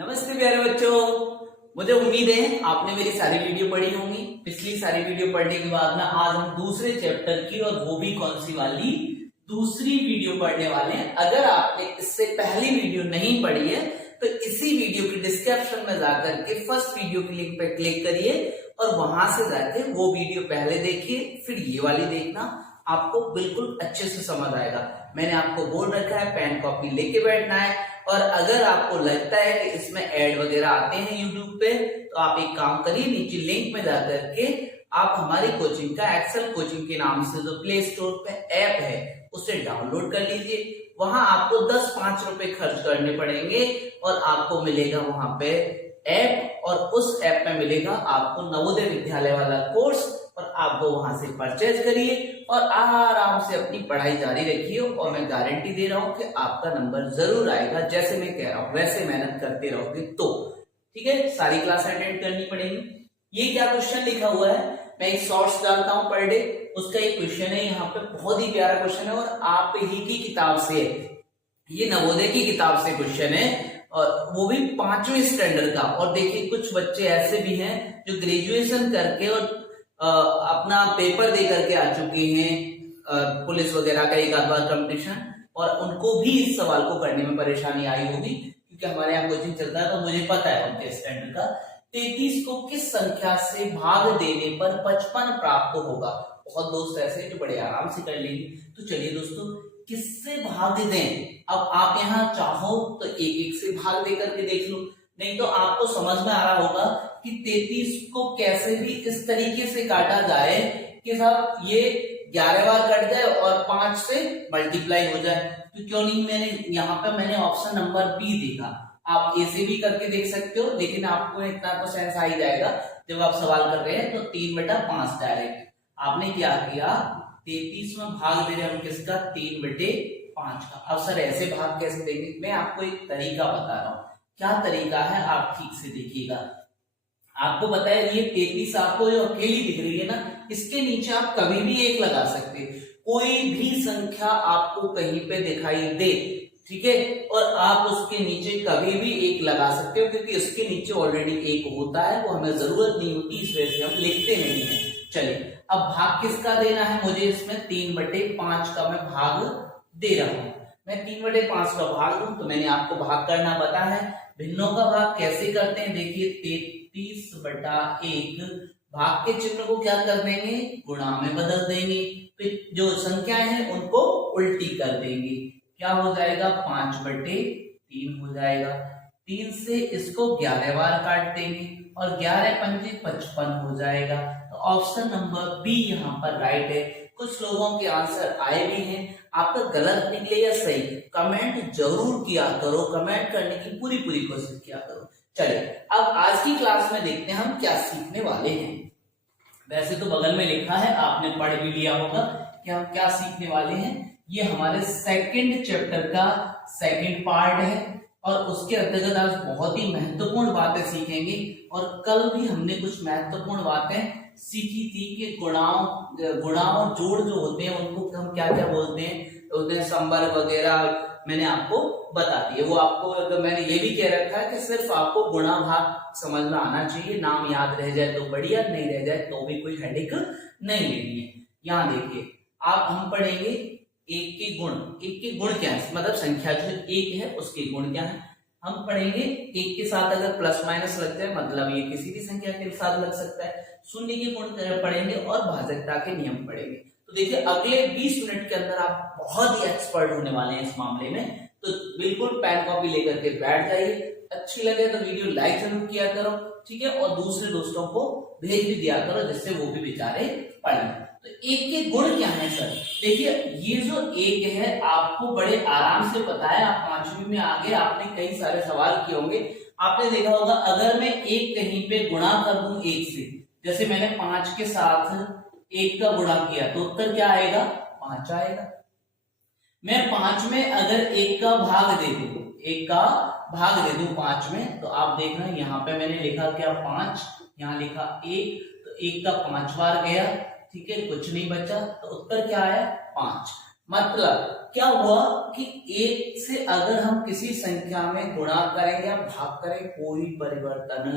नमस्ते प्यारे बच्चों। मुझे उम्मीद है आपने मेरी सारी वीडियो पढ़ी होंगी। पिछली सारी वीडियो पढ़ने के बाद ना आज हम दूसरे चैप्टर की और वो भी कौन सी वाली दूसरी वीडियो पढ़ने वाले हैं। अगर आपने इससे पहली वीडियो नहीं पढ़ी है तो इसी वीडियो की डिस्क्रिप्शन में जाकर के फर्स्ट वीडियो की लिंक पे क्लिक करिए और वहां से जाके वो वीडियो पहले देखिए, फिर ये वाली देखना, आपको बिल्कुल अच्छे से समझ आएगा। मैंने आपको बोल रखा है पेन कॉपी लेके बैठना है। और अगर आपको लगता है कि इसमें ऐड वगैरह आते हैं यूट्यूब पे तो आप एक काम करिए, नीचे लिंक में जाकर के आप हमारी कोचिंग का एक्सेल कोचिंग के नाम से जो प्ले स्टोर पे ऐप है उसे डाउनलोड कर लीजिए। वहां आपको 10-5 रुपए खर्च करने पड़ेंगे और आपको मिलेगा वहां पे ऐप, और उस ऐप में मिलेगा आपको नवोदय विद्यालय वाला कोर्स, और आप वो वहां से परचेज करिए और आराम से अपनी पढ़ाई जारी रखिए। और मैं गारंटी दे रहा हूं कि आपका नंबर जरूर आएगा। जैसे मैं कह रहा हूं वैसे मेहनत करते रहोगे तो ठीक है। सारी क्लास अटेंड करनी पड़ेगी। ये क्या क्वेश्चन लिखा हुआ है, मैं एक शॉर्ट्स डालता हूं पर डे, उसका एक क्वेश्चन है यहाँ पे, बहुत ही प्यारा क्वेश्चन है और आप ही की किताब से, ये नवोदय की किताब से क्वेश्चन है और वो भी 5वीं स्टैंडर्ड का। और देखिए कुछ बच्चे ऐसे भी हैं जो ग्रेजुएशन करके और अपना पेपर दे करके आ चुके हैं, पुलिस वगैरह का एक आध बार कंपटीशन, और उनको भी इस सवाल को करने में परेशानी आई होगी क्योंकि हमारे यहाँ कोचिंग चलता है तो मुझे पता है उनके स्टैंडर्ड का। 33 को किस संख्या से भाग देने पर 55 प्राप्त होगा। बहुत दोस्त ऐसे जो बड़े आराम से कर लेंगे। तो चलिए दोस्तों, किससे भाग दें। अब आप यहाँ चाहो तो एक एक से भाग दे करके देख लो, नहीं तो आपको समझ में आ रहा होगा कि 33 को कैसे भी इस तरीके से काटा जाए कि साहब ये 11 बार कट जाए और 5 से मल्टीप्लाई हो जाए। तो क्यों नहीं, मैंने ऑप्शन नंबर बी देखा। आप ए से भी करके देख सकते हो, लेकिन आपको इतना तो सेंस आ ही जाएगा जब आप सवाल कर रहे हैं तो 3/5 डायरेक्ट। आपने क्या किया, 33 में भाग दे रहे हैं हम किसका, 3/5 का। अब सर ऐसे भाग कैसे देंगे, मैं आपको एक तरीका बता रहा हूं। क्या तरीका है आप ठीक से देखिएगा। आपको पता है ये 33 आपको जो अकेली दिख रही है ना, इसके नीचे आप कभी भी 1 लगा सकते हैं। कोई भी संख्या आपको कहीं पे दिखाई दे, ठीक है, और आप उसके नीचे कभी भी 1 लगा सकते हो क्योंकि उसके नीचे ऑलरेडी 1 होता है, वो हमें जरूरत नहीं होती, इस वजह से हम लिखते नहीं है। चलिए अब भाग किसका देना है मुझे, इसमें 3/5 का मैं भाग दे रहा हूं। मैं 3/5 का भाग दूं तो मैंने आपको भाग करना पता है। भिन्नों का भाग कैसे करते हैं, देखिए 33/1 भाग के चिन्ह को क्या कर देंगे, गुणा में बदल देंगे, फिर जो संख्याएं हैं उनको उल्टी कर देंगे। क्या हो जाएगा, 5/3 हो जाएगा। 3 से इसको 11 बार काट देंगे और 11×5 = 55 हो जाएगा। तो ऑप्शन नंबर बी यहाँ पर राइट है। कुछ लोगों के आंसर आए भी हैं, आपका गलत निकले या सही कमेंट जरूर किया करो, कमेंट करने की पूरी कोशिश किया करो। चलिए अब आज की क्लास में देखते हैं हम क्या सीखने वाले हैं। वैसे तो बगल में लिखा है, आपने पढ़ भी लिया होगा कि हम क्या सीखने वाले हैं। ये हमारे सेकंड चैप्टर का सेकंड पार्ट है और उसके अंतर्गत आज बहुत ही महत्वपूर्ण बातें सीखेंगे। और कल भी हमने कुछ महत्वपूर्ण बातें सीखी थी कि गुणाओं जोड़ जो होते हैं उनको हम क्या क्या बोलते हैं, संवर्ग वगैरह मैंने आपको बता दिए। वो आपको अगर मैंने ये भी कह रखा है कि सिर्फ आपको गुणा भाग समझ में आना चाहिए, नाम याद रह जाए तो बढ़िया, नहीं रह जाए तो भी कोई हेडेक नहीं लेनी है। यहाँ देखिए आप हम पढ़ेंगे एक के गुण क्या है, मतलब संख्या जो 1 है उसके गुण क्या है। हम पढ़ेंगे 1 के साथ अगर प्लस माइनस लगता है मतलब ये किसी भी संख्या के साथ लग सकता है। शून्य के गुण पढ़ेंगे और भाजकता के नियम पढ़ेंगे। तो देखिए अगले 20 मिनट के अंदर आप बहुत ही एक्सपर्ट होने वाले हैं इस मामले में। तो बिल्कुल पेन कॉपी लेकर के बैठ जाइए। अच्छी लगे तो वीडियो लाइक जरूर किया करो, ठीक है, और दूसरे दोस्तों को भेज भी दिया करो जिससे वो भी बेचारे पढ़ें। तो 1 के गुण क्या है सर, देखिए ये जो 1 है आपको बड़े आराम से पता है। आप 5वीं में आगे आपने कई सारे सवाल किए होंगे, आपने देखा होगा अगर मैं 1 कहीं पे गुणा कर दूं 1 से, जैसे मैंने 5 के साथ 1 का गुणा किया तो उत्तर क्या आएगा, 5 आएगा। मैं 5 में अगर 1 का भाग दे दूं, 1 का भाग दे दूं 5 में, तो आप देखना यहाँ पे मैंने लिखा क्या 5, यहाँ लिखा 1, तो 1 का 5 बार गया, ठीक है, कुछ नहीं बचा, तो उत्तर क्या आया 5। मतलब क्या हुआ कि एक से अगर हम किसी संख्या में गुणा करें या भाग करें कोई परिवर्तन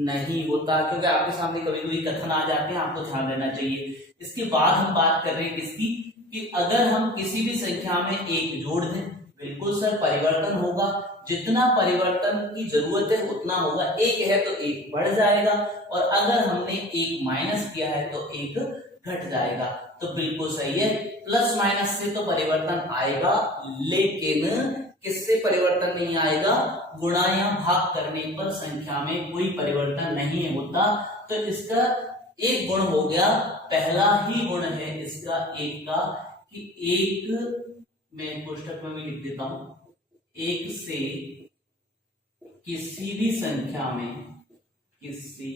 नहीं होता, क्योंकि आपके सामने कभी कभी कथन आ जाते हैं, आपको ध्यान देना चाहिए। इसके बाद हम बात कर रहे हैं किसकी, कि अगर हम किसी भी संख्या में एक जोड़ दें, बिल्कुल सर परिवर्तन होगा, जितना परिवर्तन की जरूरत है उतना होगा। एक है तो एक बढ़ जाएगा, और अगर हमने एक माइनस किया है तो एक घट जाएगा। तो बिल्कुल सही है, प्लस माइनस से तो परिवर्तन आएगा, लेकिन किससे परिवर्तन नहीं आएगा, गुणा या भाग करने पर संख्या में कोई परिवर्तन नहीं होता। तो इसका एक गुण हो गया, पहला ही गुण है इसका एक का, कि एक, मैं कोष्टक में भी लिख देता हूं, एक से किसी भी संख्या में, किसी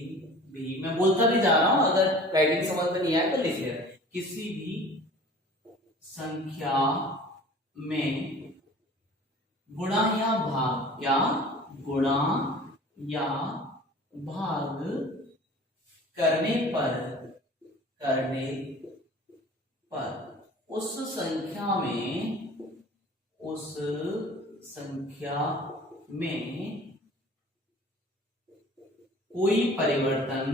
भी, मैं बोलता भी जा रहा हूं, अगर राइटिंग समझ में नहीं आए तो लिख ले, किसी भी संख्या में गुणा या भाग, या गुणा या भाग करने पर उस संख्या में कोई परिवर्तन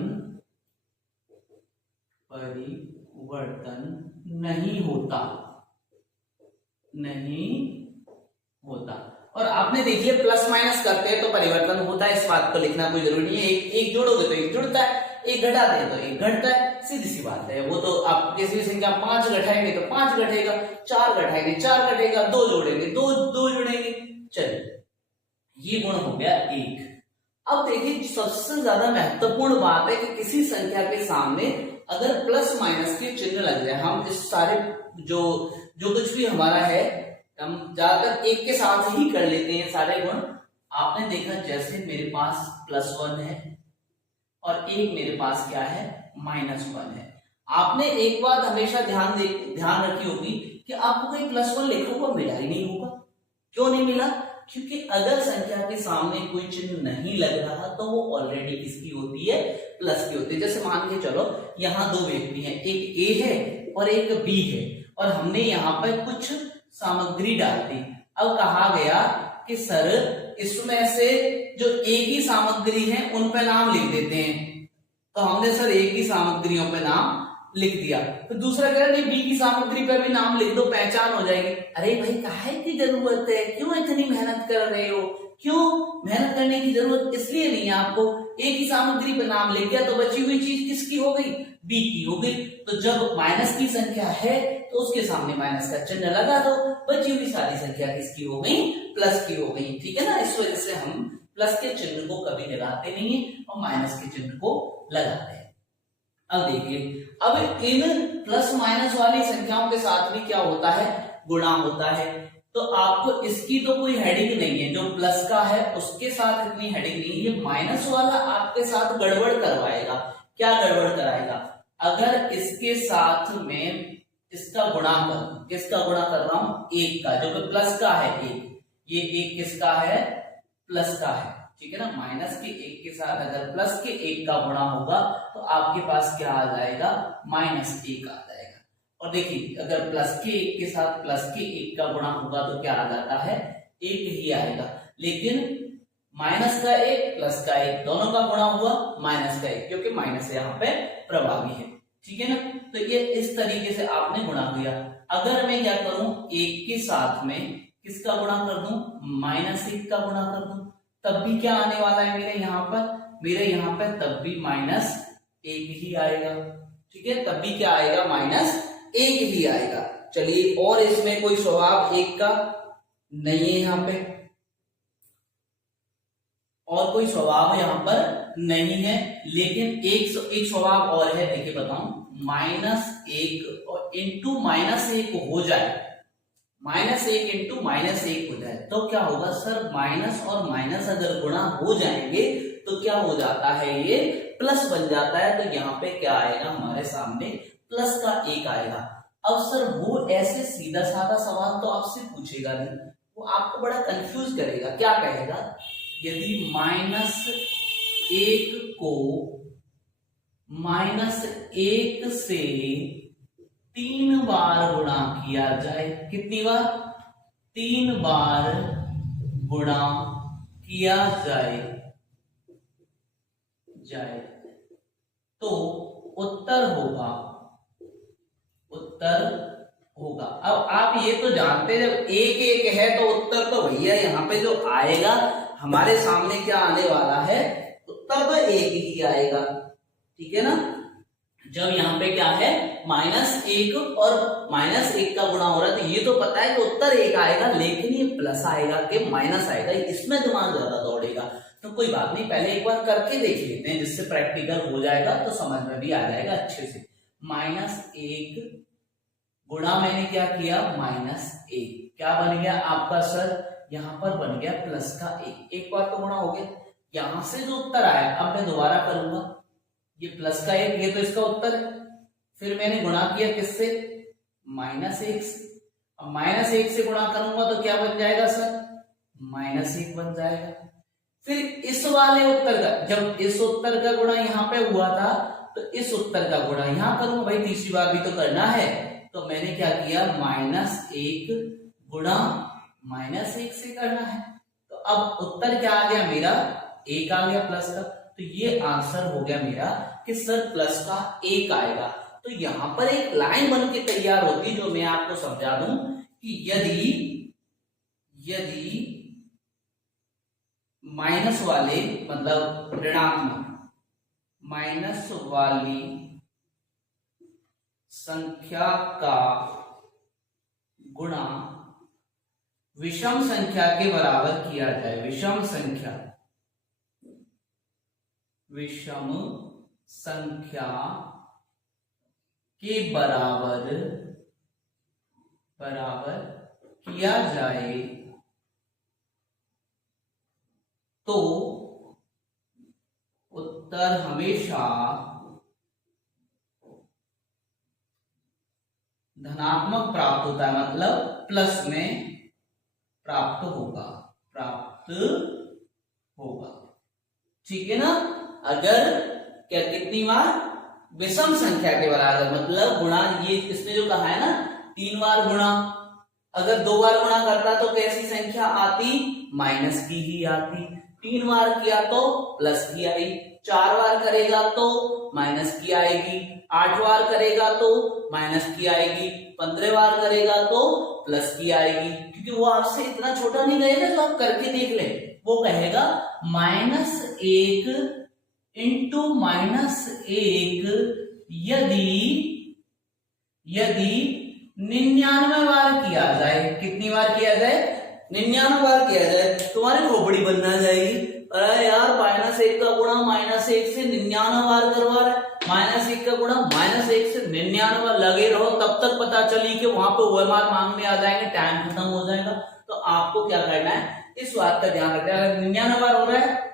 नहीं होता। और आपने देखिए प्लस माइनस करते हैं तो परिवर्तन होता है, इस बात को लिखना कोई जरूरी नहीं है। एक जोड़ोगे तो एक जुड़ता है, एक घटाते हैं तो एक घटता है, सीधी सी बात है। वो तो आप किसी भी संख्या 5 घटाएंगे तो 5 घटेगा, 4 घटाएंगे 4 घटेगा, 2 जोड़ेंगे 2 जुड़ेंगे। चलिए, ये गुण हो गया एक। अब देखिए सबसे ज्यादा महत्वपूर्ण बात है कि किसी संख्या के सामने अगर प्लस माइनस के चिन्ह लग जाए, हम इस सारे जो कुछ भी हमारा है, हम ज्यादातर एक के साथ ही कर लेते हैं सारे गुण। आपने देखा जैसे मेरे पास +1 है और एक मेरे पास क्या है, -1 है। आपने एक बात हमेशा ध्यान रखी होगी कि आपको कोई +1 लिखा हुआ मिला ही नहीं होगा। क्यों नहीं मिला? क्योंकि अगर संख्या के सामने कोई चिन्ह नहीं लग रहा तो वो ऑलरेडी किसकी होती है, प्लस की होती है। जैसे मान के चलो यहाँ दो व्यक्ति हैं, एक ए है और एक बी है, और हमने यहाँ पर कुछ सामग्री डाल दी। अब कहा गया कि सर इसमें से जो एक ही सामग्री है उन पे नाम लिख देते हैं, तो हमने सर एक ही सामग्रियों पे नाम लिख दिया। तो दूसरा कह रहा है बी की सामग्री पे भी नाम लिख दो, पहचान हो जाएगी। अरे भाई काहे की जरूरत है, क्यों इतनी मेहनत कर रहे हो? क्यों मेहनत करने की जरूरत इसलिए नहीं है आपको, एक ही सामग्री पे नाम लिख गया तो बची हुई चीज किसकी हो गई, बी की हो गई। तो जब माइनस की संख्या है तो उसके सामने माइनस का चिन्ह लगा दो, बची हुई सारी संख्या किसकी हो गई, प्लस की हो गई। ठीक है ना, इस वजह से हम प्लस के चिन्ह को कभी लगाते नहीं है और माइनस के चिन्ह को लगाते हैं। अब देखिए, अब इन प्लस माइनस वाली संख्याओं के साथ भी क्या होता है, गुणा होता है। तो आपको इसकी तो कोई हेडिंग नहीं है, जो प्लस का है उसके साथ इतनी हेडिंग नहीं है। माइनस वाला आपके साथ गड़बड़ करवाएगा। क्या गड़बड़ कराएगा? अगर इसके साथ में इसका गुणा कर, किसका गुणा कर रहा हूं, एक का, जो कि प्लस का है एक, ये एक किसका है, प्लस का है। ठीक है ना, माइनस के एक के साथ अगर प्लस के एक का गुणा होगा तो आपके पास क्या आ जाएगा, -1 आ जाएगा। और देखिए अगर प्लस के एक के साथ प्लस के एक का गुणा होगा तो क्या आ जाता है, 1 ही आएगा। लेकिन माइनस का 1 प्लस का 1 दोनों का गुणा हुआ -1, क्योंकि माइनस यहाँ पे प्रभावी है। ठीक है ना, तो ये इस तरीके से आपने गुणा किया। अगर मैं क्या करूं, 1 के साथ में किसका गुणा कर दूं, -1 का गुणा कर दूं, तब भी क्या आने वाला है मेरे यहाँ पर, तब भी -1 ही आएगा। ठीक है, तब भी क्या आएगा, -1 ही आएगा। चलिए, और इसमें कोई स्वभाव 1 का नहीं है यहाँ पे, और कोई स्वभाव यहाँ पर नहीं है। लेकिन एक स्वभाव और है, देखिए बताऊं, -1 और इंटू -1 हो जाए, -1 इंटू -1 हो जाए तो क्या होगा सर, माइनस और माइनस अगर गुणा हो जाएंगे तो क्या हो जाता है, ये प्लस बन जाता है। तो यहाँ पे क्या आएगा हमारे सामने, प्लस का 1 आएगा। अब सर वो ऐसे सीधा साधा सवाल तो आपसे पूछेगा नहीं, वो आपको बड़ा कंफ्यूज करेगा। क्या कहेगा, यदि -1 को -1 से 3 बार गुणा किया जाए। कितनी बार? 3 बार गुणा किया जाए तो उत्तर होगा। अब आप ये तो जानते हैं जब एक एक है तो उत्तर तो भैया यहाँ पे जो आएगा हमारे सामने क्या आने वाला है, उत्तर तो एक ही आएगा। ठीक है ना। जब यहाँ पे क्या है -1 और -1 का गुणा हो रहा है तो ये तो पता है कि उत्तर 1 आएगा, लेकिन ये प्लस आएगा कि माइनस आएगा, इसमें दिमाग ज्यादा दौड़ेगा। तो कोई बात नहीं, पहले एक बार करके देख लेते हैं जिससे प्रैक्टिकल हो जाएगा तो समझ में भी आ जाएगा अच्छे से। -1 गुणा मैंने क्या किया -1, क्या बन गया आपका सर, यहाँ पर बन गया प्लस का 1। एक बार तो गुणा हो गया, यहां से जो उत्तर आया अब मैं दोबारा करूंगा, ये प्लस का 1 ये तो इसका उत्तर है, फिर मैंने गुणा किया किससे -1 से। अब -1 से गुणा करूंगा तो क्या बन जाएगा सर, -1 बन जाएगा। फिर इस वाले उत्तर का, जब इस उत्तर का गुणा यहाँ पे हुआ था तो इस उत्तर का गुणा यहाँ करूंगा, भाई तीसरी बार भी तो करना है। तो मैंने क्या किया -1 गुणा -1 से करना है। तो अब उत्तर क्या आ गया मेरा, 1 आ गया प्लस का। तो ये आंसर हो गया मेरा कि सर प्लस का 1 आएगा। तो यहां पर एक लाइन बन के तैयार होती जो मैं आपको समझा दूं कि यदि माइनस वाले मतलब ऋणात्मक माइनस वाली संख्या का गुणा विषम संख्या के बराबर किया जाए, विषम संख्या के बराबर किया जाए तो उत्तर हमेशा धनात्मक प्राप्त होता है, मतलब प्लस में प्राप्त होगा। ठीक है ना। अगर क्या कितनी बार विषम संख्या के बराबर, मतलब गुणा, ये इसने जो कहा है ना 3 बार गुणा, अगर 2 बार गुणा करता तो कैसी संख्या आती, माइनस की ही आती। 3 बार किया तो प्लस की आई, 4 बार करेगा तो माइनस की आएगी, 8 बार करेगा तो माइनस की आएगी, 15 बार करेगा तो प्लस की आएगी। क्योंकि वो आपसे इतना छोटा नहीं कहेगा जो आप करके देख ले, वो कहेगा -1 इंटू -1 यदि 99 बार किया जाए। कितनी बार किया जाए, 99 बार किया जाए। तुम्हारी खोपड़ी बनना जाएगी, अरे यार -1 का गुणा -1 से 99 बार करवा रहा है, -1 का गुणा -1 से 99 बार, लगे रहो तब तक पता चली कि वहां पे ओएमआर मांगने आ जाएंगे, टाइम खत्म हो जाएगा। तो आपको क्या करना है, इस बात का ध्यान रखना है। अगर 99 बार हो रहा है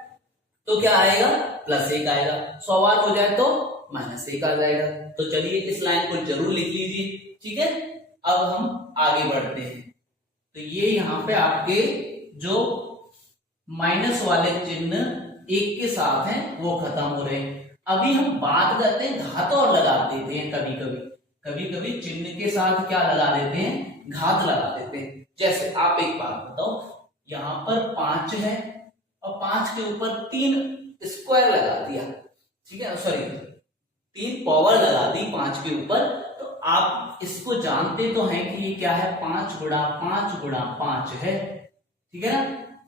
तो क्या आएगा, +1 आएगा। 100 बार हो जाए तो -1 आ जाएगा। तो चलिए इस लाइन को जरूर लिख लीजिए। ठीक है, अब हम आगे बढ़ते हैं। तो ये यहाँ पे आपके जो माइनस वाले चिन्ह 1 के साथ हैं वो खत्म हो रहे हैं। अभी हम बात करते हैं घात और लगा देते हैं। कभी कभी चिन्ह के साथ क्या लगा देते हैं, घात लगा देते हैं। जैसे आप एक बात बताओ, यहाँ पर 5 है और 5 के ऊपर 3 स्क्वायर लगा दिया, ठीक है, सॉरी 3 पावर लगा दी 5 के ऊपर। तो आप इसको जानते तो हैं कि ये क्या है, 5 गुणा 5 गुणा 5 है। ठीक है ना,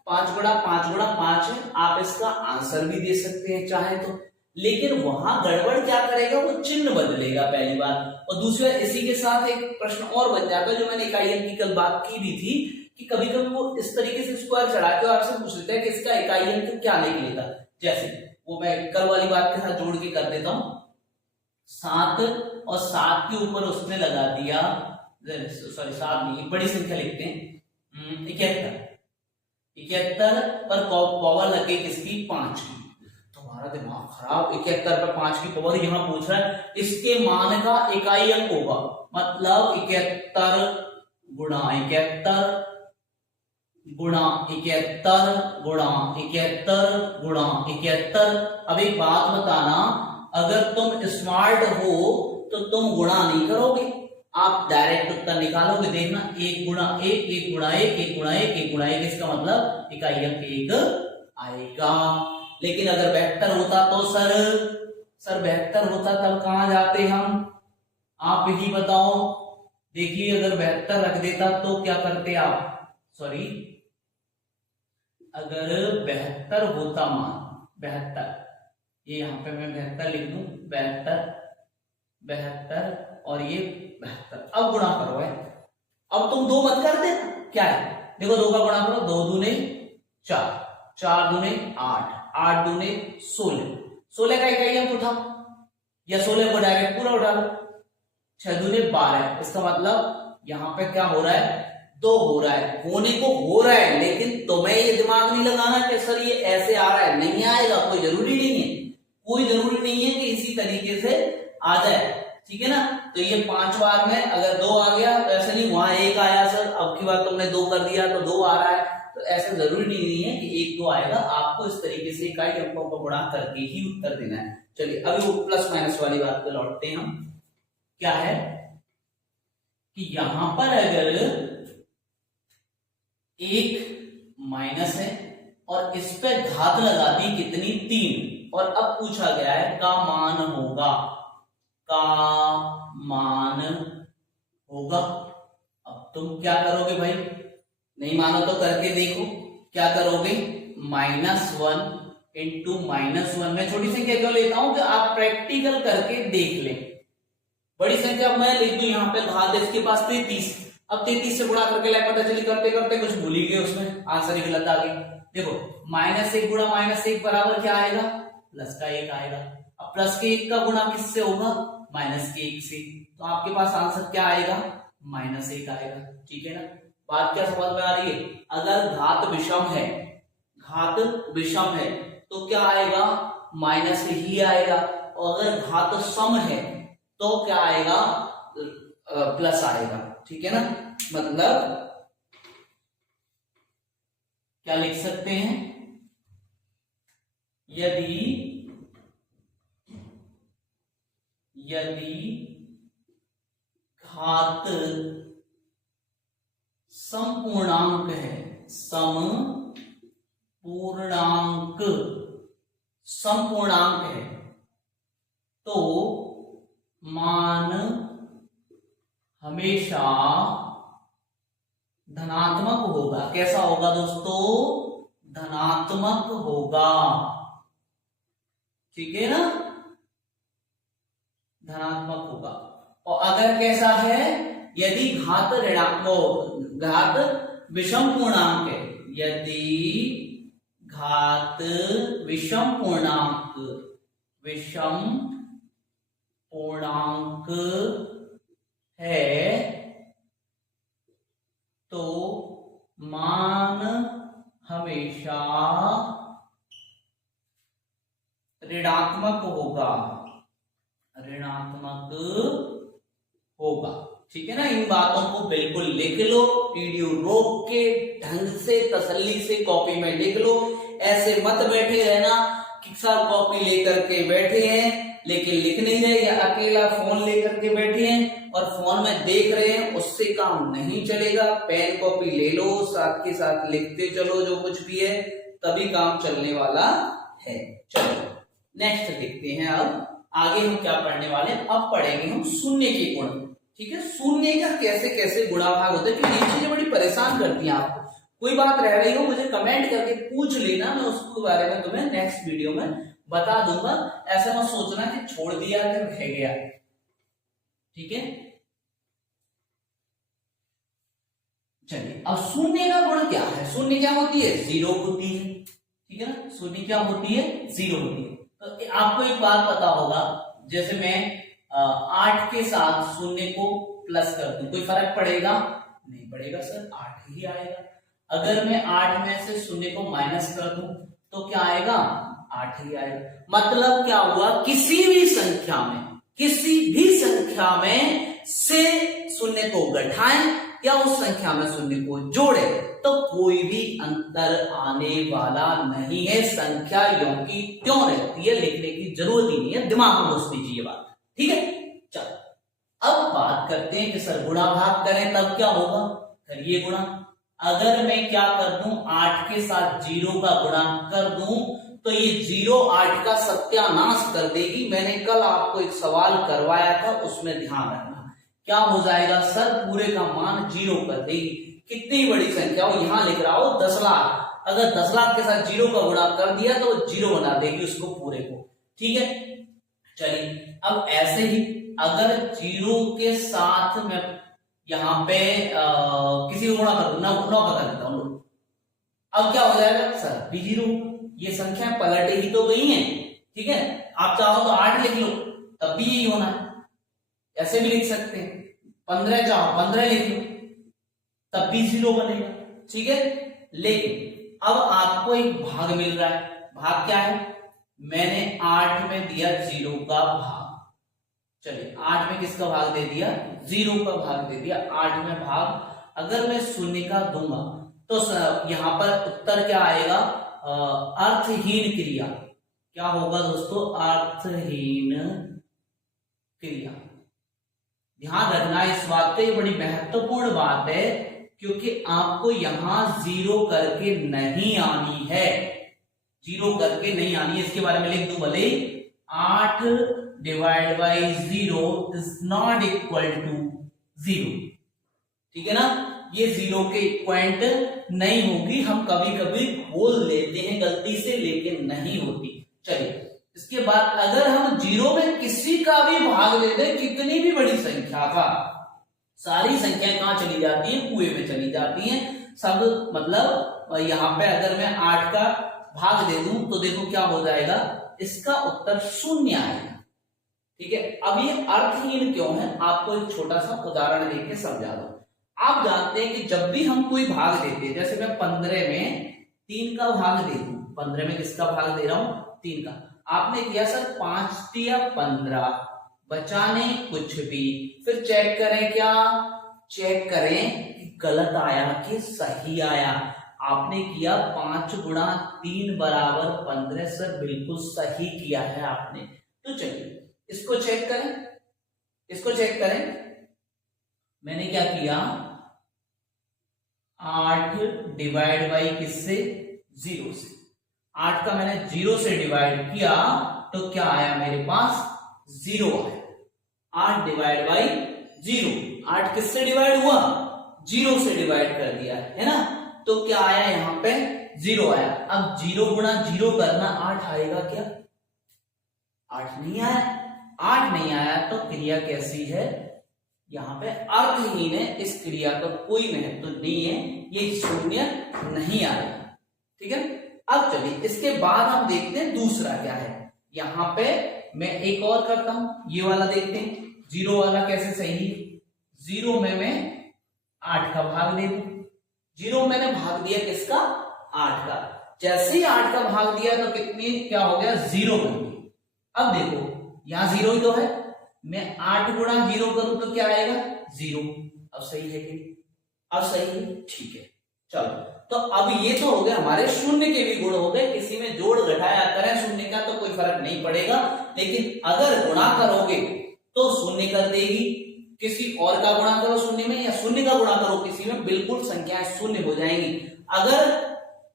5 गुणा 5 गुणा 5 है। आप इसका आंसर भी दे सकते हैं चाहे तो, लेकिन वहां गड़बड़ क्या करेगा, वो चिन्ह बदलेगा पहली बार। और दूसरा इसी के साथ एक प्रश्न और बन जाता है जो मैंने इकाई अंक की कल बात की भी थी कि कभी कभी वो इस तरीके से स्क्वायर चढ़ा के आपसे पूछ लेते हैं कि इसका इकाई अंक क्या निकलेगा। जैसे वो मैं कल वाली बात के साथ जोड़ के कर देता हूं, 7 और 7 के ऊपर उसने लगा दिया, सॉरी 7 नहीं, बड़ी संख्या लिखते हैं 71 पर पावर लगे किसकी, 5 की। तुम्हारा दिमाग खराब, 71 पर 5 की पावर यहां पूछ रहा है, इसके मान का इकाई अंक होगा, मतलब 71 गुणा 71 गुणा 71 गुणा 71 गुणा 71। अब एक बात बताना, अगर तुम स्मार्ट हो तो तुम गुणा नहीं करोगे, आप डायरेक्ट उत्तर निकालोगे, देखना 1 गुणा 1, 1 गुणा 1, 1 गुणा 1, 1 गुणा 1, इसका मतलब इकाई अंक 1 आएगा। लेकिन अगर वेक्टर होता तो सर वेक्टर होता तब कहां जाते हम, आप ही बताओ। देखिए अगर वेक्टर रख देता तो क्या करते आप, सॉरी अगर 72 होता मान 72, ये यहां पे मैं 72 लिख दूं, 72 और ये 72। अब गुणा करो है, अब तुम 2 मत कर देना, क्या है देखो 2 का गुणा करो, 2 दूने 4, 4 दूने 8, 8 दूने 16, 16 का इकाई अंक उठाओ या 16 को डायरेक्ट पूरा उठा लो, 6 दूने 12। इसका मतलब यहां पे क्या हो रहा है, 2 हो रहा है, होने को हो रहा है, लेकिन तुम्हें ये दिमाग नहीं लगाना कि सर ये ऐसे आ रहा है, नहीं आएगा, कोई जरूरी नहीं है, कोई जरूरी नहीं है कि इसी तरीके से आ जाए, ठीक है ना। तो ये 5 बार में अगर 2 आ गया तो ऐसे नहीं वहां 1 आया सर, अब की बार तुमने 2 कर दिया तो 2 आ रहा है, तो ऐसा जरूरी नहीं है कि 1 2 आएगा, आपको इस तरीके से इकाई अंकों को गुणा करके ही उत्तर देना है। चलिए अभी वो प्लस माइनस वाली बात पे लौटते हैं हम। क्या है कि यहां पर अगर 1 माइनस है और इस पे घात लगा दी कितनी 3, और अब पूछा गया है का मान होगा, का मान होगा। अब तुम क्या करोगे भाई, नहीं मानो तो करके देखो, क्या करोगे, -1 इंटू -1, मैं छोटी संख्या क्यों लेता हूं कि आप प्रैक्टिकल करके देख लें। बड़ी संख्या मैं लिख दूं यहां पे घात इसके पास 33, अब 33 से गुणा करके लाए, पता चली करते करते कुछ भूल ही गए, उसमें आंसर ही गलत आ गई। देखो -1 गुणा -1 बराबर क्या आएगा, प्लस का 1 आएगा। अब प्लस के 1 का गुणा किससे होगा, माइनस के 1 से, तो आपके पास आंसर क्या आएगा, -1 आएगा, ठीक है ना। बात क्या समझ में आ रही है, अगर घात विषम है, घात विषम है तो क्या आएगा, माइनस ही आएगा, और अगर घात सम है तो क्या आएगा, प्लस आएगा, ठीक है ना। मतलब क्या लिख सकते हैं, यदि घात समपूर्णांक है, समपूर्णांक है तो मान हमेशा धनात्मक होगा। कैसा होगा दोस्तों, धनात्मक होगा, ठीक है ना, धनात्मक होगा। और अगर कैसा है, यदि घात ऋणात्मक, घात विषम पूर्णांक है, यदि घात विषम पूर्णांक है तो मान हमेशा ऋणात्मक होगा, ठीक है ना। इन बातों को बिल्कुल लिख लो, वीडियो रोक के ढंग से तसल्ली से कॉपी में लिख लो। ऐसे मत बैठे रहना कि सब कॉपी लेकर के बैठे हैं लेकिन लिख नहीं रहे, या अकेला फोन लेकर के बैठे हैं और फोन में देख रहे हैं, उससे काम नहीं चलेगा। पेन कॉपी ले लो, साथ के साथ लिखते चलो जो कुछ भी है, तभी काम चलने वाला है। चलो नेक्स्ट देखते हैं। अब आगे हम क्या पढ़ने वाले हैं, अब पढ़ेंगे हम शून्य के गुण, ठीक है। शून्य का कैसे कैसे गुणा भाग होता है, क्योंकि ये चीजें बड़ी परेशान करती हैं आपको। कोई बात रह रही हो मुझे कमेंट करके पूछ लेना, मैं उसके बारे में तुम्हें नेक्स्ट वीडियो में बता दूंगा। ऐसा मत सोचना कि छोड़ दिया कि रह गया, ठीक है। चलिए अब शून्य का गुण क्या है, शून्य क्या होती है, 0 होती है, ठीक है ना। शून्य क्या होती है, 0 होती है। तो आपको एक बात पता होगा, जैसे मैं 8 के साथ शून्य को प्लस कर दूं, कोई फर्क पड़ेगा, नहीं पड़ेगा सर, 8 ही आएगा। अगर मैं 8 में से शून्य को माइनस कर दूं तो क्या आएगा, 8 ही आएगा। मतलब क्या हुआ, किसी भी संख्या में से शून्य को घटाएं या उस संख्या में शून्य को जोड़े तो कोई भी अंतर आने वाला नहीं है। संख्या यों की त्यों रहती है, लिखने की जरूरत ही नहीं है, दिमाग में घुस दीजिए बात, ठीक है। चलो अब बात करते हैं कि सर गुणा भाग करें तब क्या होगा, करिए गुणा। अगर मैं क्या कर दूं, 8 के साथ 0 का गुणा कर दूं तो ये 0 8 का सत्यानाश कर देगी। मैंने कल आपको एक सवाल करवाया था, उसमें ध्यान रखना। क्या हो जाएगा सर, पूरे का मान 0 कर देगी। कितनी बड़ी संख्या हो, यहां लिख रहा हो 10 लाख, अगर 10 लाख के साथ 0 का गुणा कर दिया तो 0 बना देगी उसको पूरे को। ठीक है, चलिए अब ऐसे ही अगर 0 के साथ मैं यहाँ पे किसी को गुणा कर दूं, 9 का कर देता हूं, अब क्या हो जाएगा सर भी 0। ये संख्या पलटेगी तो गई है। ठीक है, आप चाहो तो 8 लिख लो तब भी यही होना है, ऐसे भी लिख सकते हैं। 15 चाहो 15 लिख लो तब भी 0 बनेगा। ठीक है, लेकिन अब आपको एक भाग मिल रहा है। भाग क्या है, मैंने 8 में दिया 0 का भाग। चलिए 8 में किसका भाग दे दिया, 0 का भाग दे दिया। 8 में भाग अगर मैं शून्य का दूंगा तो यहां पर उत्तर क्या आएगा, अर्थहीन क्रिया। क्या होगा दोस्तों, अर्थहीन क्रिया। ध्यान रखना इस बात पे, बड़ी महत्वपूर्ण बात है, क्योंकि आपको यहां 0 करके नहीं आनी है, 0 करके नहीं आनी है। इसके बारे में लिख दूं भले, 8 divide by 0 is not equal to 0। ठीक है ना, ये 0 के इक्वल नहीं होगी। हम कभी कभी बोल लेते हैं गलती से, लेकिन नहीं होती। चलिए इसके बाद अगर हम 0 में किसी का भी भाग दे दें, कितनी भी बड़ी संख्या का, सारी संख्याएं कहां चली जाती है, कुएं में चली जाती हैं सब। मतलब यहां पे अगर मैं 8 का भाग दे दूं तो देखो क्या हो जाएगा, इसका उत्तर 0 आएगा। ठीक है, अब ये अर्थहीन क्यों है, आपको एक छोटा सा उदाहरण देके समझा दो। आप जानते हैं कि जब भी हम कोई भाग देते हैं, जैसे मैं 15 में 3 का भाग दे दूं, 15 में किसका भाग दे रहा हूं, 3 का। आपने किया सर 5 या 15, बचा नहीं कुछ भी। फिर चेक करें, क्या चेक करें कि गलत आया कि सही आया। आपने किया 5 गुणा 3 बराबर 15, सर बिल्कुल सही किया है आपने। तो चलिए इसको चेक करें, इसको चेक करें। मैंने क्या किया, 8 डिवाइड बाई किससे, 0 से। 8 का मैंने 0 से डिवाइड किया तो क्या आया मेरे पास, 0 आया। 8 डिवाइड बाई 0, 8 किससे डिवाइड हुआ, 0 से डिवाइड कर दिया है ना, तो क्या आया यहां पे, 0 आया। अब 0 गुणा 0 करना, 8 आएगा क्या, 8 नहीं आया। 8 नहीं आया तो क्रिया कैसी है, यहां पे अर्थहीन है। इस क्रिया का कोई महत्व नहीं है, ये 0 नहीं आएगा। ठीक है, अब चलिए इसके बाद हम देखते हैं दूसरा क्या है। यहां पे मैं एक और करता हूं, ये वाला देखते हैं, 0 वाला कैसे सही है। 0 में मैं 8 का भाग दे दूं, 0 मैंने भाग दिया किसका, 8 का। जैसे ही 8 का भाग दिया तो कितनी, क्या हो गया, 0 बन गई। अब देखो यहां 0 ही तो है, मैं 8 गुणा 0 करूं तो क्या आएगा, 0। अब सही है कि, अब सही है, ठीक है। चलो तो अब ये तो हो गया, हमारे शून्य के भी गुण हो गए। किसी में जोड़ घटाया करें शून्य का तो कोई फर्क नहीं पड़ेगा, लेकिन अगर गुणा करोगे तो शून्य कर देगी। किसी और का गुणा करो शून्य में, या शून्य का गुणा करो किसी में, बिल्कुल संख्याएं शून्य हो जाएंगी। अगर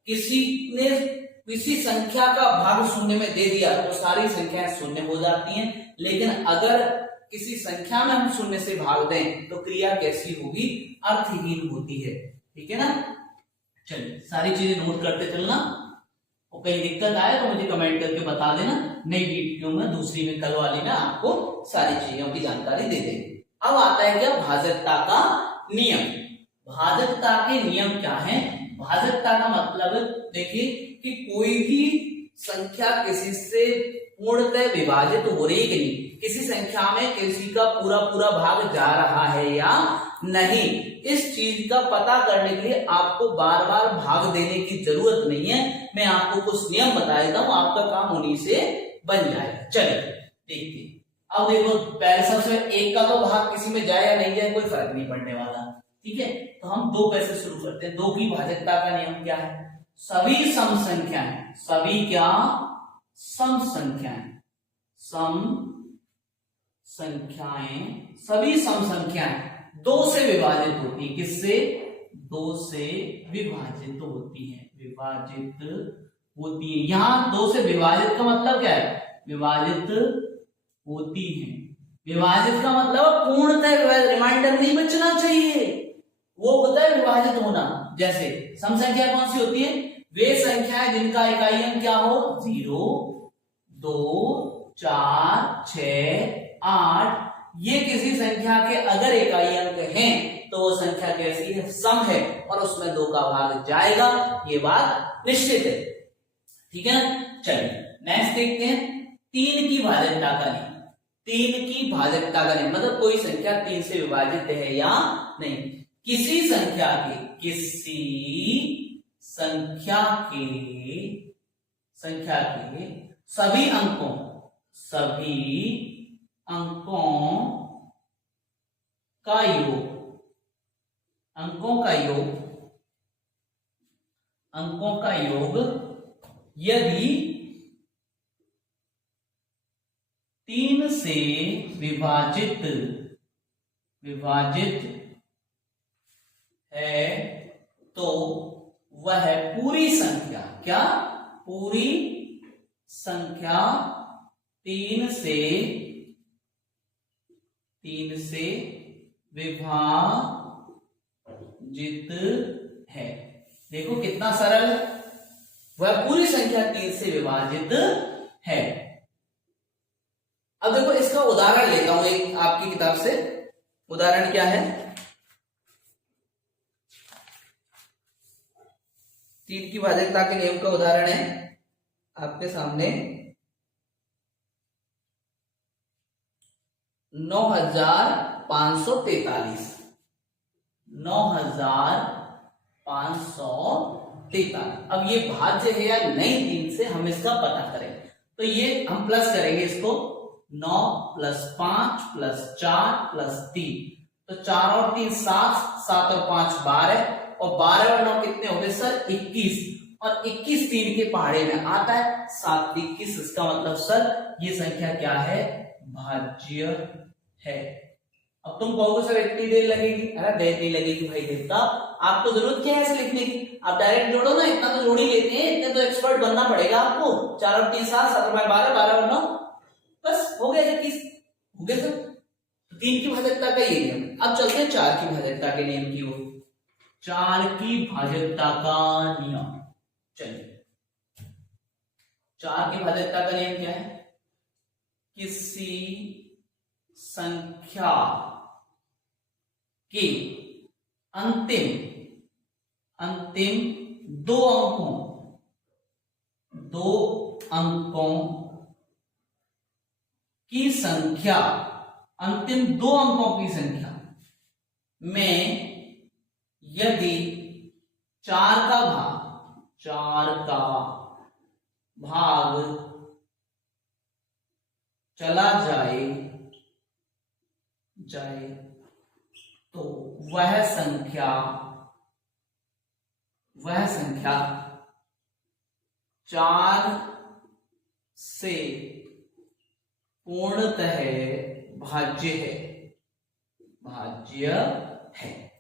किसी ने किसी संख्या का भाग शून्य में दे दिया तो सारी संख्याएं शून्य हो जाती हैं, लेकिन अगर किसी संख्या में हम शून्य से भाग दें तो क्रिया कैसी होगी, अर्थहीन होती है। ठीक है ना, चलिए सारी चीजें नोट करते चलना, और कहीं दिक्कत आए तो मुझे कमेंट करके बता देना। नई वीडियो में, दूसरी में, कल वाली में आपको सारी चीजों की जानकारी दे देंगे। अब आता है क्या, भाजकता का नियम। भाजकता के नियम क्या है, भाजकता का मतलब देखिए कि कोई भी संख्या किसी से पूर्णतः विभाजित हो रही है कि नहीं, किसी संख्या में किसी का पूरा पूरा भाग जा रहा है या नहीं, इस चीज का पता करने के लिए आपको बार बार भाग देने की जरूरत नहीं है। मैं आपको कुछ नियम बता देता हूं, आपका काम उन्हीं से बन जाएगा। चलिए देखते हैं। अब देखो पहले सबसे, एक का तो भाग किसी में जाए या नहीं जाए कोई फर्क नहीं पड़ने वाला। ठीक है, तो हम 2 पैसे शुरू करते हैं। 2 की भाजकता का नियम क्या है, सभी सम संख्याएं, सभी क्या, सम संख्याएं, सम संख्याएं, सभी सम संख्याएं 2 से विभाजित होती है। किससे? 2 से विभाजित होती है, विभाजित होती है। यहां 2 से विभाजित का मतलब क्या है? विभाजित होती है। विभाजित का मतलब पूर्णतः रिमाइंडर नहीं बचना चाहिए, वो होता है विभाजित होना। जैसे सम संख्या कौन सी होती है? वे संख्याएं जिनका इकाई अंक क्या हो? 0, 2, 4, 6, 8। ये किसी संख्या के अगर इकाई अंक हैं तो वो संख्या कैसी है? सम है, और उसमें 2 का भाग जाएगा, ये बात निश्चित है। ठीक है ना? चलिए नेक्स्ट देखते हैं 3 की भाजकता का नियम। 3 की भाजकता का नियम मतलब कोई संख्या 3 से विभाजित है या नहीं। किसी संख्या के सभी अंकों का योग यदि 3 से विभाजित है तो वह पूरी संख्या, क्या? पूरी संख्या 3 से विभाजित है। देखो कितना सरल है, वह पूरी संख्या 3 से विभाजित है। अब देखो इसका उदाहरण लेता हूं एक आपकी किताब से। उदाहरण क्या है? 3 की भाजकता के नियम का उदाहरण है आपके सामने। 9543। 9543। अब ये भाज्य है या नहीं 3 से, हम इसका पता करें। तो ये हम प्लस करेंगे इसको, 9 + 5 + 4 + 3। तो 4 और 3 7, 7 और 5 12, और 12 और 9 कितने हो गए सर? 21। और 21 3 के पहाड़े में आता है, 7 21। इसका मतलब सर ये संख्या क्या है? भाज्य है। अब तुम कहोगे सर इतनी देर लगेगी। अरे देर नहीं लगेगी भाई देवता, आपको जरूरत क्या है ऐसे लिखने की? आप डायरेक्ट जोड़ो ना, इतना तो जोड़ ही लेते हैं, इतने तो एक्सपर्ट बनना पड़ेगा आपको। 4 और 3 7, 7 और 5 12, 12 और 9 बस हो गया 21 हो गया सर। 3 की भाजकता का ये नियम। अब चलते हैं 4 की भाजकता के नियम की ओर। 4 की भाजकता का नियम, चलिए 4 की भाजकता का नियम क्या है? किसी संख्या के अंतिम 2 अंकों की संख्या, अंतिम 2 अंकों की संख्या में यदि 4 का भाग चला जाए तो वह संख्या 4 से पूर्णतः भाज्य है।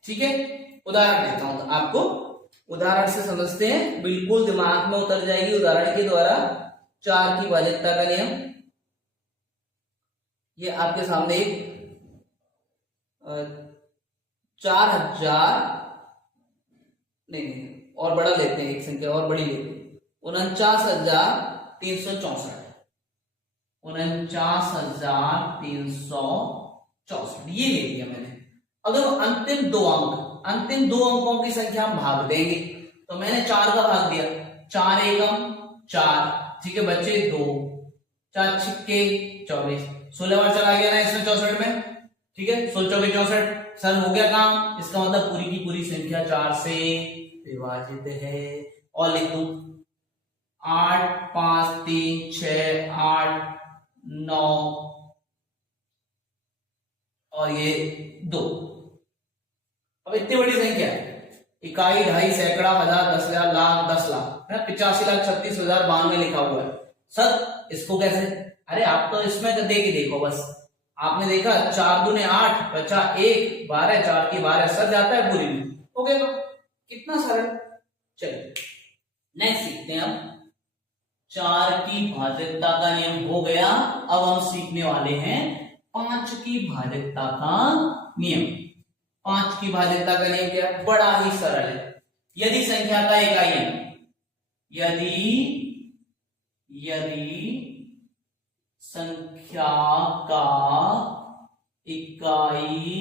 ठीक है, उदाहरण देता हूं आपको, उदाहरण से समझते हैं, बिल्कुल दिमाग में उतर जाएगी उदाहरण के द्वारा। 4 की भाजकता का नियम, ये आपके सामने एक 4000 नहीं और बड़ा लेते हैं, एक संख्या और बड़ी लेते हैं, 49,364। 49,364 ये ले लिया मैंने। अगर अंतिम 2 अंकों की संख्या हम भाग देंगे, तो मैंने 4 का भाग दिया, 4 एकम 4, ठीक है बच्चे 2, 4 छिक्के 24, 16 बार चला गया ना इसमें 64 में, ठीक है 16 चौके 64। सर हो गया काम, इसका मतलब पूरी की पूरी संख्या 4 से विभाजित है। और लिख दूं 8 5 3 6 8 9 और ये 2। अब इतनी बड़ी संख्या है, इकाई, ढाई, सैकड़ा, हजार, 10,000, लाख, 10 लाख, 85,36,092 लिखा हुआ है। सर इसको कैसे? अरे आप तो इसमें दे के देखो बस, आपने देखा 4 दूने 8, बचा 1, 12, 4 की 12 सर जाता है पूरी में। ओके, तो कितना सरल। चलिए नेक्स्ट सीखते हैं हम। 4 की भाजकता का नियम हो गया। अब हम सीखने वाले हैं 5 की भाजकता का नियम। 5 की भाजकता का नियम क्या है? बड़ा ही सरल है। यदि संख्या का इकाई अंक, यदि संख्या का इकाई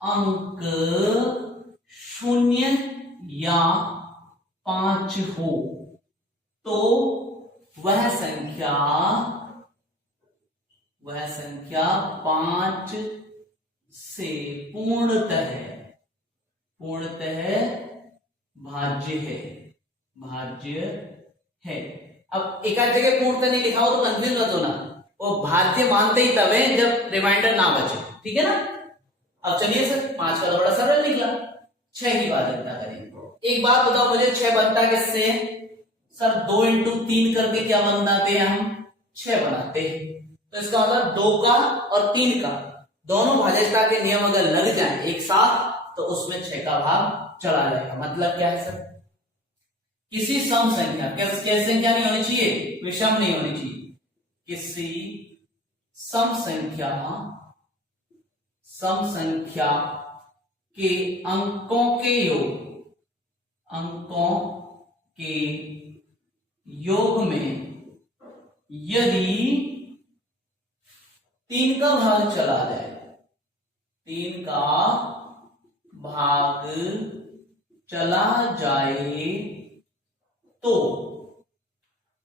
अंक 0 या 5 हो तो वह संख्या 5 से पूर्णतः भाज्य है। अब एक आध जगह पूर्णतः नहीं लिखा हो तो कंफ्यूज मत होना, वो भाज्य मानते ही तब है जब रिमाइंडर ना बचे, ठीक है ना। अब चलिए सर 5 का थोड़ा सरल निकला, 6 की भाजकता करेंगे। एक बात बताओ मुझे, 6 बनता किससे? सर 2 इंटू 3 करके क्या बनाते हैं हम? 6 बनाते हैं। तो इसका मतलब 2 का और 3 का दोनों भाजकता के नियम अगर लग जाए एक साथ तो उसमें 6 का भाग चला जाएगा। मतलब क्या है सर? किसी सम संख्या, कैसी संख्या नहीं होनी चाहिए? विषम नहीं होनी चाहिए। किसी सम संख्या के अंकों के योग में यदि 3 का भाग चला जाए, 3 का भाग चला जाए तो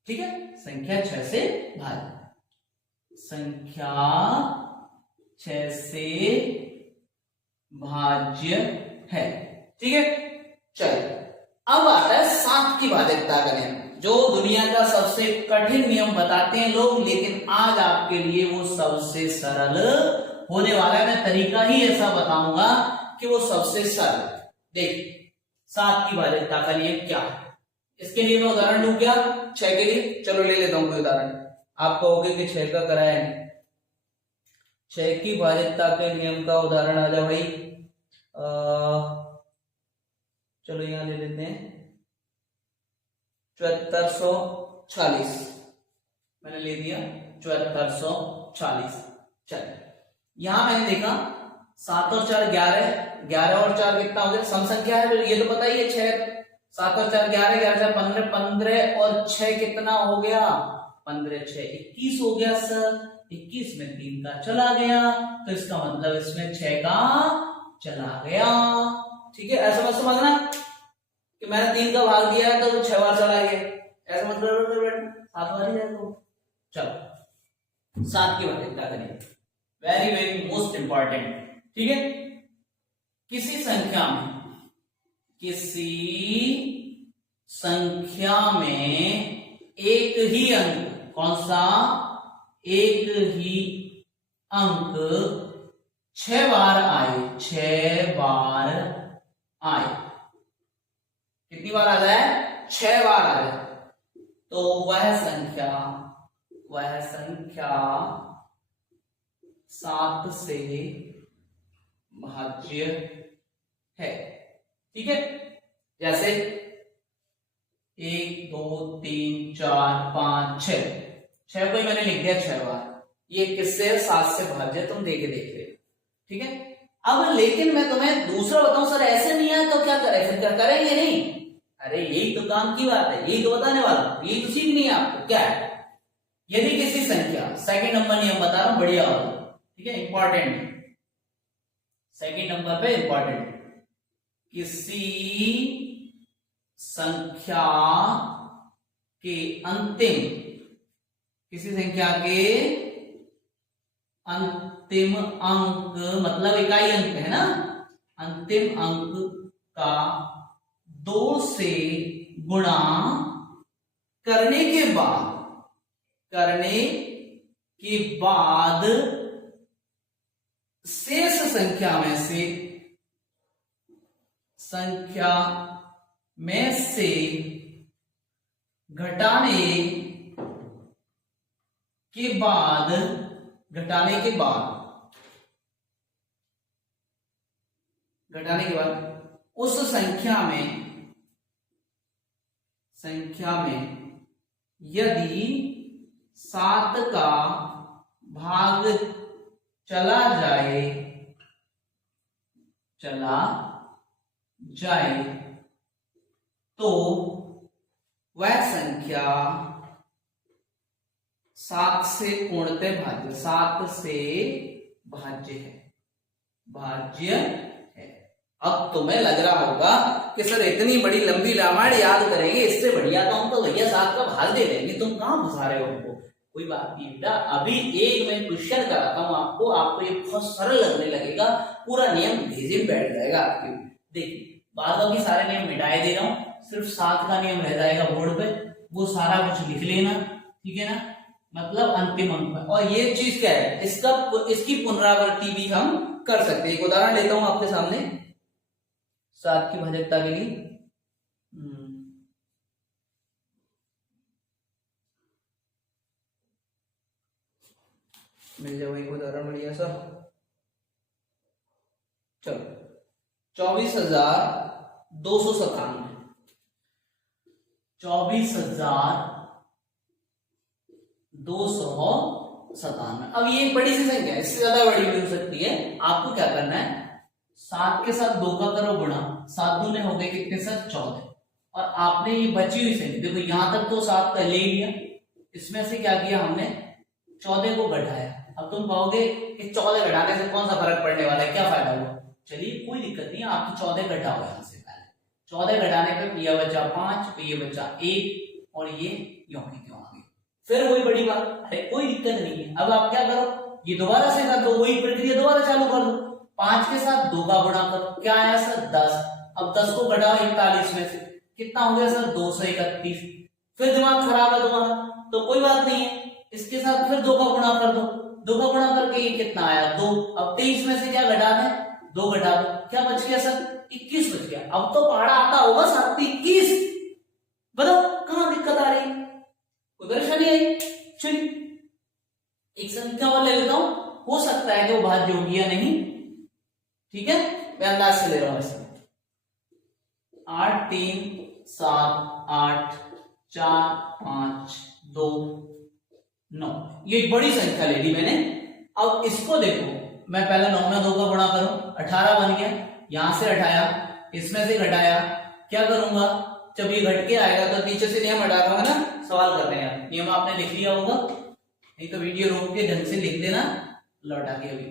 ठीक है, संख्या 6 से भाज्य है। ठीक है, चलिए अब आता है 7 की भाजकता का नियम, जो दुनिया का सबसे कठिन नियम बताते हैं लोग, लेकिन आज आपके लिए वो सबसे सरल होने वाला है। मैं तरीका ही ऐसा बताऊंगा कि वो सबसे सरल। देख 7 की भाजकता का नियम क्या है, इसके लिए मैं उदाहरण लूं क्या 6 के लिए? चलो ले लेता हूं कोई उदाहरण। आप कहोगे कि 6 का कराया नहीं। 6 की भाजकता के नियम का उदाहरण आ जाओ भाई। चलो यहां ले लेते हैं 7440। मैंने ले दिया 7440। चलिए यहां मैंने देखा 7 और 4 11, 11 और 4 कितना हो गया? सम संख्या है, ये तो पता ही है 6। 7 और 4 11, 11 4 15, 15 और 6 कितना हो गया? 15 6 21 हो गया सर। 21 में 3 का चला गया, तो इसका मतलब इसमें 6 का चला गया। ठीक है, ऐसा मत समझना कि मैंने 3 का भाग दिया है तो 6 बार चला गया, ऐसा मत करो, 7 बार ही जाएगा। चलो 7 की भाजकता करिए, वेरी वेरी मोस्ट इंपॉर्टेंट। ठीक है, किसी संख्या में एक ही अंक, कौन सा? एक ही अंक 6 बार आए, 6 बार आए। कितनी बार आ जाए? 6 बार आ जाए, तो वह संख्या 7 से भाज्य है। ठीक है, जैसे 1 2 3 4 5 6, 6 को ही मैंने लिख दिया 6 बार। ये किससे? 7 से भाज्य, तुम देख रहे। ठीक है, अब लेकिन मैं तुम्हें दूसरा बताऊं, सर ऐसे नहीं है तो क्या करें? फिर क्या करेंगे? नहीं, अरे यही तो काम की बात है, यही तो बताने वाला, यही तो सीखनी है आपको। क्या है? यदि किसी संख्या, सेकंड नंबर नियम बता रहा हूं, बढ़िया वाला, ठीक है, इंपॉर्टेंट, सेकंड नंबर पे इंपॉर्टेंट। किसी संख्या के अंतिम अंक, मतलब इकाई अंक है ना, अंतिम अंक का 2 से गुणा करने के बाद शेष संख्या में से घटाने के बाद घटाने के बाद उस संख्या में यदि 7 का भाग चला जाए तो वह संख्या 7 से पूर्णतः भाज्य है। अब तुम्हें लग रहा होगा कि सर इतनी बड़ी लंबी रामायण याद करेंगे, इससे बढ़िया तो हम तो भैया 7 का भाग दे देंगे, तुम कहां फंसा रहे हो हमको। कोई बात नहीं बेटा, अभी एक मैं क्वेश्चन कराता हूं आपको ये बहुत सरल लगने लगेगा, पूरा नियम भेजे में बैठ जाएगा आपके। देखिए बाकी के सारे नियम मिटाए दे रहा हूं, सिर्फ 7 का नियम रह जाएगा बोर्ड पे, वो सारा कुछ लिख लेना, ठीक है ना, मतलब अंतिम अंक में। और ये चीज क्या है, इसकी पुनरावृत्ति भी हम कर सकते हैं। एक उदाहरण लेता हूं आपके सामने 7 की भाज्यता के लिए। मिल जाए वही उदाहरण बढ़िया सा। चलो 24,297 24,297। अब ये एक बड़ी सी संख्या है, इससे ज्यादा बड़ी भी हो सकती है। आपको क्या करना है, 7 के साथ 2 का करो गुणा, 7 दूने हो गए कितने सर 14। और आपने ये बची हुई संख्या देखो, यहां तक तो 7 का ले लिया, इसमें से क्या किया हमने 14 को घटाया। अब तुम कहोगे कि 14 घटाने से कौन सा फर्क पड़ने वाला है, क्या फायदा हुआ। चलिए कोई दिक्कत नहीं है, आप 14 घटाओ यहां से पहले। 14 घटाने पे ये बचा 5, तो ये बचा 1 और ये क्यों आ गई। फिर वही बड़ी बात, अरे कोई दिक्कत नहीं है। अब आप क्या करो, ये दोबारा से कर दो, वही प्रक्रिया दोबारा चालू कर दो। 5 के साथ 2 का गुणा करो, क्या आया सर 10। अब 10 को घटाओ 41 में से, कितना हो गया सर 231। फिर दिमाग खराब है तुम्हारा, तो कोई बात नहीं है, इसके साथ फिर 2 का गुणा कर दो, 2 का गुणा करके ये कितना आया 2। अब 23 में से क्या घटा दें, 2 घटा दो, क्या बच गया सर 21 बच गया। अब तो पहाड़ा आता होगा 7 21। बताओ कहां दिक्कत आ रही, कोई परेशानी आई। चलिए एक संख्या और ले लेता हूं, हो सकता है कि वो भाज्य होगी या नहीं, ठीक है, मैं अंदाज से ले रहा हूं इसे। 8 3 7 8 4 5 2 9, ये एक बड़ी संख्या ले ली मैंने। अब इसको देखो, मैं पहले 9 में 2 का गुणा करूं, 18 बन गया, यहां से हटाया, इसमें से घटाया, क्या करूंगा, जब ये घट के आएगा तो पीछे से नियम हटा दूंगा ना। सवाल कर रहे हैं, नियम आपने लिख लिया होगा, नहीं तो वीडियो रोक के ढंग से लिख देना, लौटा के। अभी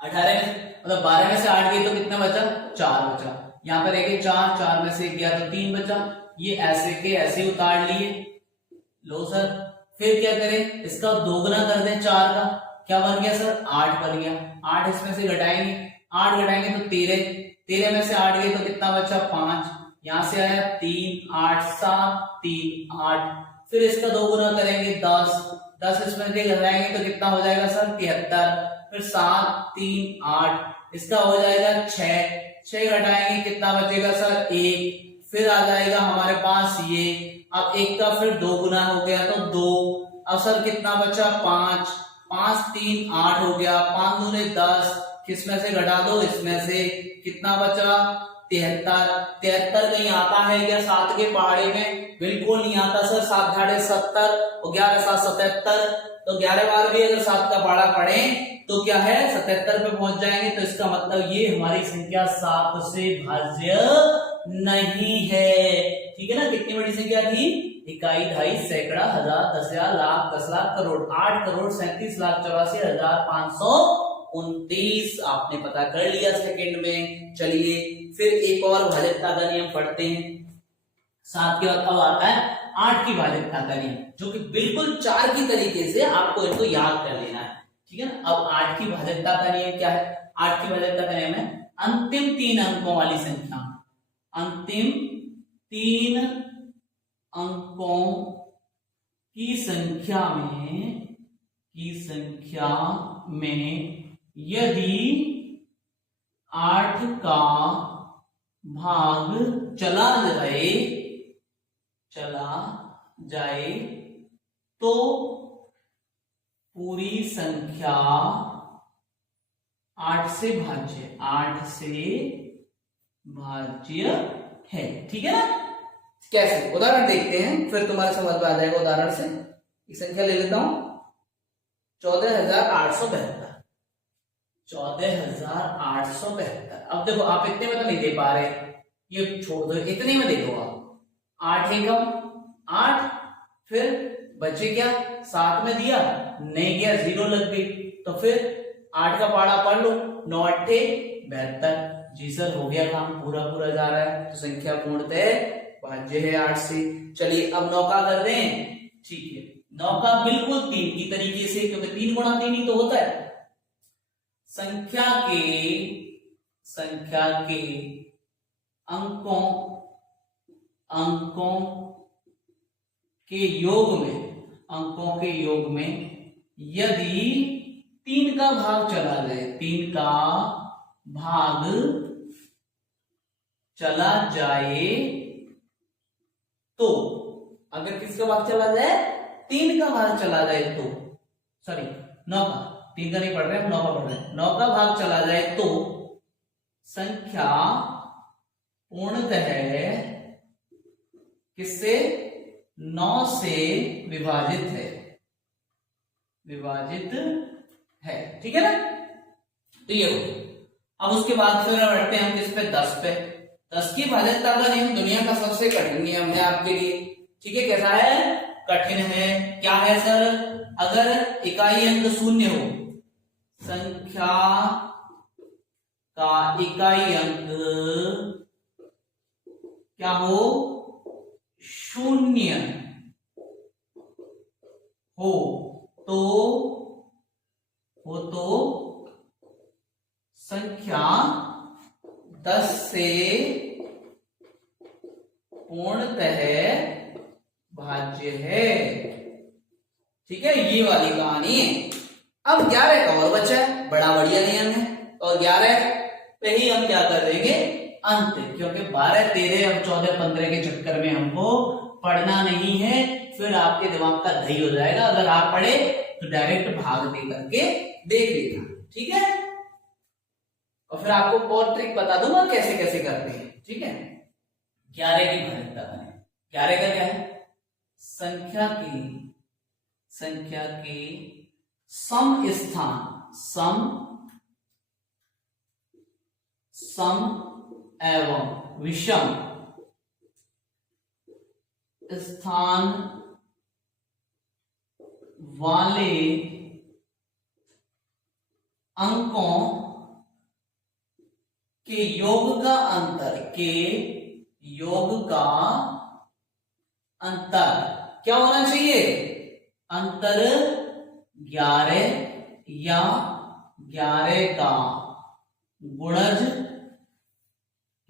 18 में मतलब 12 में से 8 गई तो कितना बचा 4 बचा, यहाँ पर एक 4 में से 1 गया तो 3 बचा। ये ऐसे के ऐसे उतार लिए, लो सर। फिर क्या करें, इसका 2 गुना कर दें 4 का, क्या बन गया सर 8 बन गया। 8 इसमें से घटाएंगे, 8 घटाएंगे तो 13 में से 8 गए तो कितना बचा 5, यहां से आया 3 8 7 3 8। फिर इसका 2 गुना करेंगे 10 इसमें से घटाएंगे तो कितना हो जाएगा सर 73। फिर 7 3 8, इसका हो जाएगा 6 घटाएंगे कितना बचेगा सर 1। फिर आ जाएगा हमारे पास ये, अब 1 का फिर 2 गुना हो गया तो 2। अब सर कितना बचा 5 3 8 हो गया, 5 दूने 10, किसमें से घटा दो इसमें से, कितना बचा 73 कहीं आता है क्या 7 के पहाड़े में, बिल्कुल नहीं आता सर। 7 × 70 और 11 × 7 77, तो 11 बार भी अगर 7 का पहाड़ा पढ़े तो क्या है 77 पे पहुंच जाएंगे। तो इसका मतलब ये हमारी संख्या 7 से भाज्य नहीं है, ठीक है ना। कितनी बड़ी संख्या थी, इकाई, दहाई, सैकड़ा, हजार, 10,000, लाख, 10 लाख, करोड़, 8,37,84,529 आपने पता कर लिया सेकंड में। चलिए फिर एक और भाज्यता का नियम पढ़ते हैं। 7 के बाद अब आता है 8 की भाज्यता का नियम, जो कि बिल्कुल 4 की तरीके से आपको इनको याद कर लेना है, ठीक है ना। अब 8 की भाज्यता का नियम क्या है, 8 की भाज्यता का नियम है अंतिम 3 अंकों वाली संख्या, अंतिम 3 अंकों की संख्या में यदि 8 का भाग चला जाए तो पूरी संख्या 8 से भाज्य, 8 से भाज्य है। ठीक है ना? कैसे? उदाहरण देखते हैं, फिर तुम्हारे समझ में आ जाएगा। उदाहरण से एक संख्या ले लेता हूं, 14,872। 14,872। अब देखो, आप इतने में तो नहीं दे पा रहे, ये छोड़ दो, इतने में दे दो आप। 8 एकम 8, फिर बचे क्या? 7 में दिया नहीं गया, 0 लग गई, तो फिर 8 का पाड़ा पढ़ लो, 9 8 72। जी सर, हो गया काम, पूरा पूरा जा रहा है, तो संख्या पूर्णतः भाज्य है 8 से। चलिए अब 9 का कर दें। ठीक है, 9 का बिल्कुल 3 की तरीके से, क्योंकि 3 गुणा 3 ही तो होता है। संख्या के अंकों के योग में यदि 3 का भाग चला जाए, 3 का भाग चला जाए तो, अगर किसका भाग चला जाए? 3 का भाग चला जाए तो, सॉरी 9 का, 3 का नहीं पढ़ रहे हम, 9 का पढ़ रहे हैं। 9 का भाग चला जाए तो संख्या पूर्णतः किससे? 9 से विभाजित है। ठीक है ना? तो ये हो गया। अब उसके बाद फिर बढ़ते हैं हम किस पे? 10 पे। 10 की भाज्यता का नियम दुनिया का सबसे कठिन नियम है आपके लिए। ठीक है, कैसा है? कठिन है। क्या है सर? अगर इकाई अंक 0 हो, संख्या का इकाई अंक क्या हो? 0 हो तो संख्या 10 से पूर्णतः भाज्य है। ठीक है, ये वाली कहानी है। अब 11 का और बचा है, बड़ा बढ़िया नियम है, और 11 पे ही हम क्या कर देंगे? अंत, क्योंकि 12 13 और 14 15 के चक्कर में हमको पढ़ना नहीं है, फिर आपके दिमाग का दही हो जाएगा। अगर आप पढ़े तो डायरेक्ट भाग दे करके देख लेना। ठीक है, और फिर आपको और ट्रिक बता दूंगा कैसे कैसे करते हैं। ठीक है, 11 की भाज्यता बने। 11 का क्या है? संख्या के सम एवं विषम स्थान वाले अंकों के योग का अंतर क्या होना चाहिए? अंतर 11 या 11 का गुणज,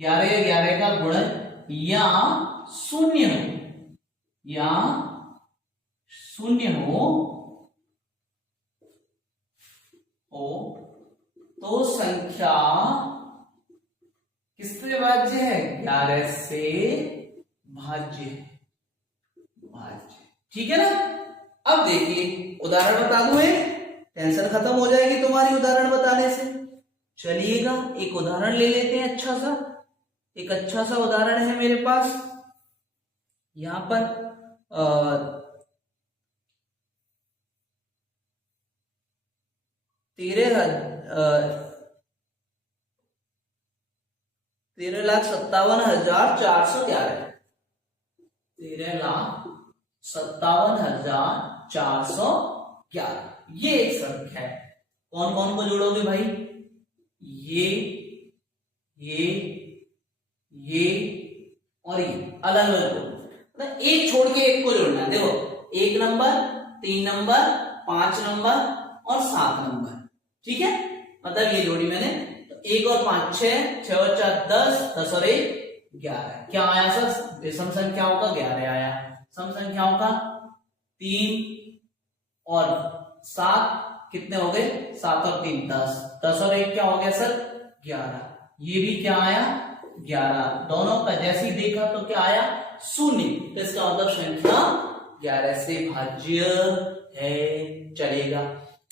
11 या 11 का गुणज, या शून्य हो तो संख्या किससे भाज्य है? 11 से भाज्य। ठीक है ना? अब देखिए, उदाहरण बता दूं, टेंशन खत्म हो जाएगी तुम्हारी उदाहरण बताने से। चलिएगा एक उदाहरण ले लेते हैं। एक अच्छा सा उदाहरण है मेरे पास। यहां पर 13,57,411। 13,57,411 ये एक संख्या है। कौन कौन को जोड़ोगे भाई? ये और ये अलग अलग को, मतलब एक छोड़ के एक को जोड़ना है। देखो, 1 नंबर, 3 नंबर, 5 नंबर और 7 नंबर। ठीक है, मतलब ये जोड़ी मैंने, तो 1 और 5 6, 6 और 4 10, 10 और 1 11। क्या आया सर? सम संख्याओं का 11 आया। सम संख्याओं का 3 और 7 कितने हो गए? 7 और 3 10, 10 और 1 क्या हो गया सर? 11। ये भी क्या आया? 11। दोनों का जैसे ही देखा तो क्या आया? 0। तो इसका मतलब संख्या 11 से भाज्य है, चलेगा।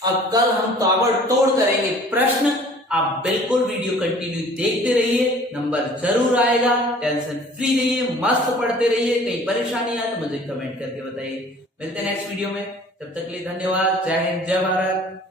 अब कल हम ताबड़तोड़ करेंगे प्रश्न, आप बिल्कुल वीडियो कंटिन्यू देखते रहिए, नंबर जरूर आएगा, टेंशन फ्री रहिए, मस्त पढ़ते रहिए। कहीं परेशानी आए तो मुझे कमेंट करके बताइए। मिलते हैं नेक्स्ट वीडियो में, तब तक के लिए धन्यवाद। जय हिंद, जय भारत।